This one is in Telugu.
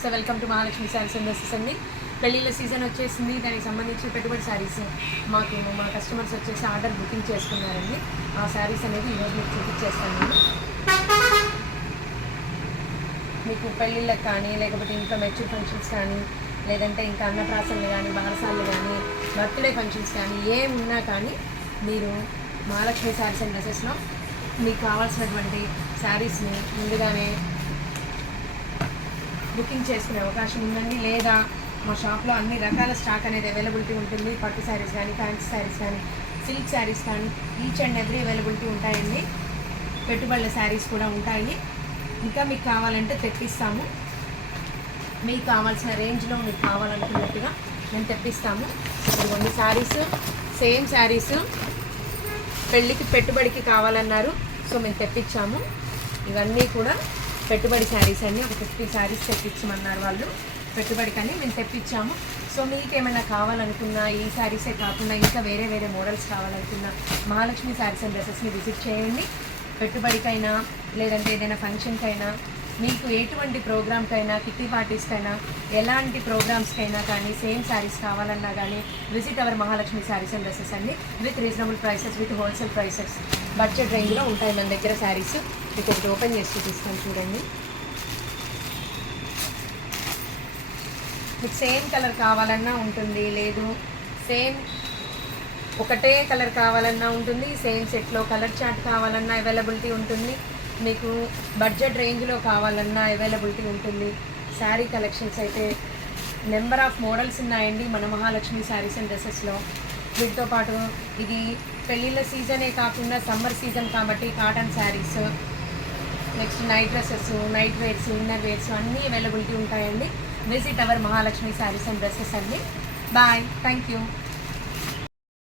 So welcome to Mahalakshmi sarees and dresses అండి. పెళ్ళిళ్ళ సీజన్ వచ్చేసింది. దానికి సంబంధించి పెట్టుబడి శారీస్ మా కస్టమర్స్ వచ్చేసి ఆర్డర్ బుకింగ్ చేసుకున్నారండి. ఆ శారీస్ అనేది ఈరోజు మీకు చూపించేస్తాను నేను. మీకు పెళ్ళిళ్ళకి కానీ, లేకపోతే ఇంట్లో మెచ్యూర్ ఫంక్షన్స్ కానీ, లేదంటే ఇంకా అన్నప్రాసనలు కానీ, బారసాలు కానీ, బర్త్డే ఫంక్షన్స్ కానీ ఏమున్నా కానీ మీరు మహాలక్ష్మి శారీస్ అండ్ డ్రెస్సెస్లో మీకు కావాల్సినటువంటి శారీస్ని ముందుగానే బుకింగ్ చేసుకునే అవకాశం ఉందండి. లేదా మా షాప్లో అన్ని రకాల స్టాక్ అనేది అవైలబిలిటీ ఉంటుంది. పట్టు శారీస్ కానీ, ఫ్యాన్సీ శారీస్ కానీ, సిల్క్ శారీస్ కానీ ఈచ్ అండ్ ఎవ్రీ అవైలబిలిటీ ఉంటాయండి. పెట్టుబడుల శారీస్ కూడా ఉంటాయి. ఇంకా మీకు కావాలంటే తెప్పిస్తాము. మీకు కావాల్సిన రేంజ్లో మీకు కావాలనుకున్నట్టుగా మేము తెప్పిస్తాము. ఇదిగోండి శారీస్, సేమ్ శారీస్ పెళ్ళికి పెట్టుబడికి కావాలన్నారు, సో మేము తెప్పించాము. ఇవన్నీ కూడా పెట్టుబడి శారీస్ అండి. ఒక 50 శారీస్ తెప్పించమన్నారు వాళ్ళు పెట్టుబడికని, మేము తెప్పించాము. సో మీకు ఏమైనా కావాలనుకున్నా, ఈ శారీసే కాకుండా ఇంకా వేరే వేరే మోడల్స్ కావాలనుకున్నా మహాలక్ష్మి శారీస్ అండ్ డ్రెస్సెస్ని విజిట్ చేయండి. పెట్టుబడికైనా, లేదంటే ఏదైనా ఫంక్షన్కైనా, మీకు ఎటువంటి ప్రోగ్రామ్కైనా, కిట్టి పార్టీస్కైనా, ఎలాంటి ప్రోగ్రామ్స్కైనా కానీ సేమ్ శారీస్ కావాలన్నా కానీ visit our Mahalakshmi sarees and dresses అండి. With reasonable prices, with wholesale prices, budget రేంజ్లో ఉంటాయి మన దగ్గర శారీస్. మీకు ఒకటి ఓపెన్ చేసి చూపిస్తాను చూడండి. మీకు సేమ్ కలర్ కావాలన్నా ఉంటుంది, లేదు సేమ్ ఒకటే కలర్ కావాలన్నా ఉంటుంది, సేమ్ సెట్లో కలర్ చార్ట్ కావాలన్నా అవైలబిలిటీ ఉంటుంది, మీకు బడ్జెట్ రేంజ్లో కావాలన్నా అవైలబిలిటీ ఉంటుంది. శారీ కలెక్షన్స్ అయితే నెంబర్ ఆఫ్ మోడల్స్ ఉన్నాయండి మన మహాలక్ష్మి శారీస్ అండ్ డ్రెస్సెస్లో. వీటితో పాటు ఇది పెళ్ళిళ్ళ సీజనే కాకుండా సమ్మర్ సీజన్ కాబట్టి cotton sarees, next night dresses, night wears, inner wears అన్నీ అవైలబిలిటీ ఉంటాయండి. Visit our Mahalakshmi sarees and dresses అండి. Bye, thank you.